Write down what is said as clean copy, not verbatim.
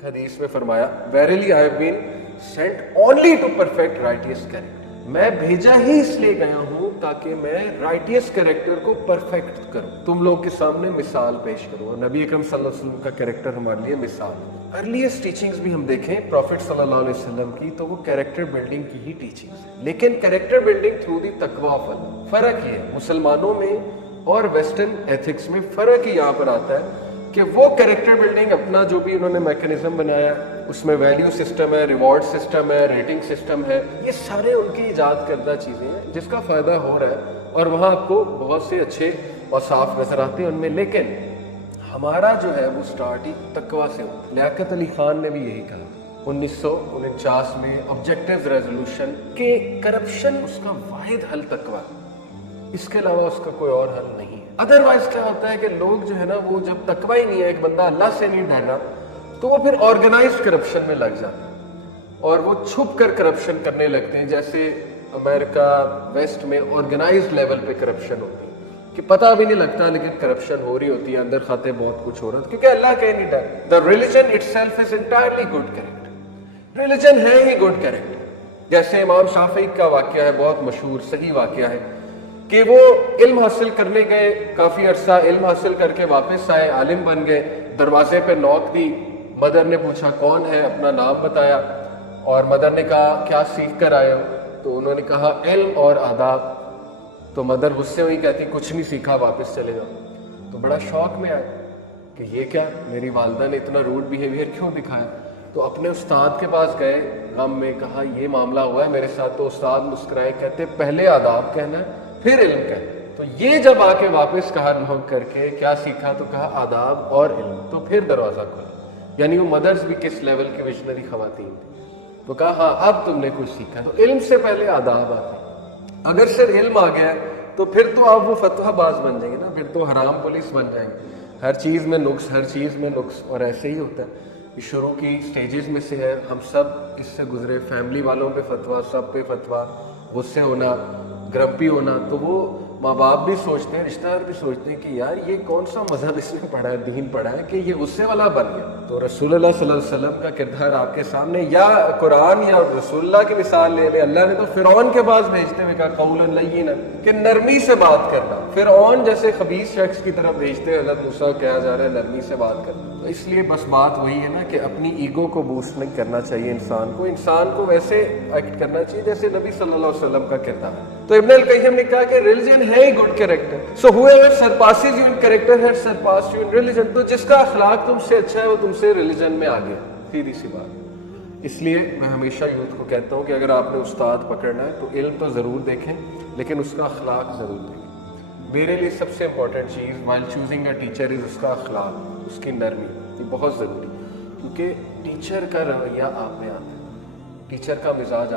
ایک حدیث میں فرمایا verily I have been sent only to perfect righteous character. میں بھیجا ہی اس لیے گیا ہوں تاکہ میں رائٹیس کریکٹر کو پرفیکٹ کروں, تم لوگ کے سامنے مثال پیش کروں. اور نبی اکرم صلی اللہ علیہ وسلم کا کریکٹر ہمارے لیے مثال. ارلیسٹ ٹیچنگز بھی ہم دیکھیں پروفٹ صلی اللہ علیہ وسلم کی تو وہ کریکٹر بلڈنگ کی ہی ٹیچنگز ہیں, لیکن کریکٹر بلڈنگ تھرو دی تقوی آف اللہ. فرق یہ ہے مسلمانوں میں اور ویسٹرن ایتھکس میں, فرق ہی یہاں پر آتا ہے کہ وہ کریکٹر بلڈنگ اپنا جو بھی انہوں نے میکینزم بنایا اس میں ویلیو سسٹم ہے, ریوارڈ سسٹم ہے, ریٹنگ سسٹم ہے, یہ سارے ان کی ایجاد کردہ چیزیں ہیں جس کا فائدہ ہو رہا ہے اور وہاں آپ کو بہت سے اچھے اور صاف نظر آتے ہیں ان میں. لیکن ہمارا جو ہے وہ سٹارٹ ہی تقوی سے ہوتا ہے. لیاقت علی خان نے بھی یہی کہا 1949 میں آبجیکٹیو ریزولوشن کہ کرپشن اس کا واحد حل تقوی ہے, اس کے علاوہ اس کا کوئی اور حل نہیں ہے. ادروائز کیا ہوتا ہے کہ لوگ جو ہے نا وہ جب تقوی ہی نہیں ہے, ایک بندہ اللہ سے نہیں ڈر رہا, تو وہ پھر آرگنائزڈ کرپشن میں لگ جاتا ہے اور وہ چھپ کر کرپشن کرنے لگتے ہیں. جیسے امریکہ ویسٹ میں آرگنائزڈ لیول پہ کرپشن ہوتی ہے کہ پتہ بھی نہیں لگتا لیکن کرپشن ہو رہی ہوتی ہے, اندر کھاتے بہت کچھ ہو رہا ہے کیونکہ اللہ کا ہی نہیں ڈر. The religion it self is entirely good character, religion ہے ہی گڈ کریکٹر. جیسے امام شافعی کا واقعہ ہے, بہت مشہور صحیح واقعہ ہے کہ وہ علم حاصل کرنے گئے, کافی عرصہ علم حاصل کر کے واپس آئے, عالم بن گئے, دروازے پہ نوک دی, مدر نے پوچھا کون ہے, اپنا نام بتایا اور مدر نے کہا کیا سیکھ کر آئے ہو, تو انہوں نے کہا علم اور آداب. تو مدر غصے ہوئی, کہتی کچھ نہیں سیکھا واپس چلے جاؤ. تو بڑا شوق میں آئے کہ یہ کیا, میری والدہ نے اتنا روڈ بیہیویئر کیوں دکھایا. تو اپنے استاد کے پاس گئے غم میں, کہا یہ معاملہ ہوا ہے میرے ساتھ. تو استاد مسکرائے, کہتے پہلے آداب کہنا ہے پھر علم کہنا. تو یہ جب آ کے واپس کہا نوک کر کے کیا سیکھا, تو کہا آداب اور علم, تو پھر دروازہ کھولا. یعنی وہ مدرز بھی کس لیول کی ویژنری خواتین تھیں. تو کہا ہاں اب تم نے کچھ سیکھا. تو علم سے پہلے آداب آتے. اگر صرف علم آ گیا تو پھر تو آپ وہ فتویٰ باز بن جائیں گے نا, پھر تو حرام پولیس بن جائیں گے. ہر چیز میں نقص, ہر چیز میں نقص. اور ایسے ہی ہوتا ہے, یہ شروع کی سٹیجز میں سے ہے, ہم سب اس سے گزرے. فیملی والوں پہ فتویٰ, سب پہ فتویٰ, غصے ہونا, گرمپی ہونا. تو وہ ماں باپ بھی سوچتے ہیں, رشتہ دار بھی سوچتے ہیں کہ یار یہ کون سا مذہب اس نے پڑھا ہے, دین پڑھا ہے کہ یہ غصے والا بن گیا. تو رسول اللہ صلی اللہ علیہ وسلم کا کردار آپ کے سامنے, یا قرآن یا رسول اللہ کی مثال لے لیں. اللہ نے تو فرعون کے پاس بھیجتے ہوئے کہا قولا لینا, کہ نرمی سے بات کرنا. فرعون جیسے خبیث شخص کی طرف بھیجتے حضرت موسیٰ کہا جا رہا ہے نرمی سے بات کرنا. تو اس لیے بس بات وہی ہے نا کہ اپنی ایگو کو بوسٹ نہیں کرنا چاہیے انسان کو ویسے ایکٹ کرنا چاہیے جیسے نبی صلی اللہ علیہ وسلم کا کردار. تو ابن القیم نے کہا کہ ریلیجن ہے ہی good character. So whoever surpasses you in character has surpassed you in religion. تو جس کا اخلاق تم سے اچھا ہے وہ تم سے ریلیجن میں آ گیا, سیدھی سی بات. اس لیے میں ہمیشہ یوتھ کو کہتا ہوں کہ اگر آپ نے استاد پکڑنا ہے تو علم تو ضرور دیکھیں لیکن اس کا اخلاق ضرور دیکھیں. میرے لیے سب سے امپورٹنٹ چیز while choosing a teacher is اس کا اخلاق, اس کی نرمی. یہ بہت ضروری, کیونکہ ٹیچر کا رویہ آپ میں آتا ہے, ٹیچر کا مزاج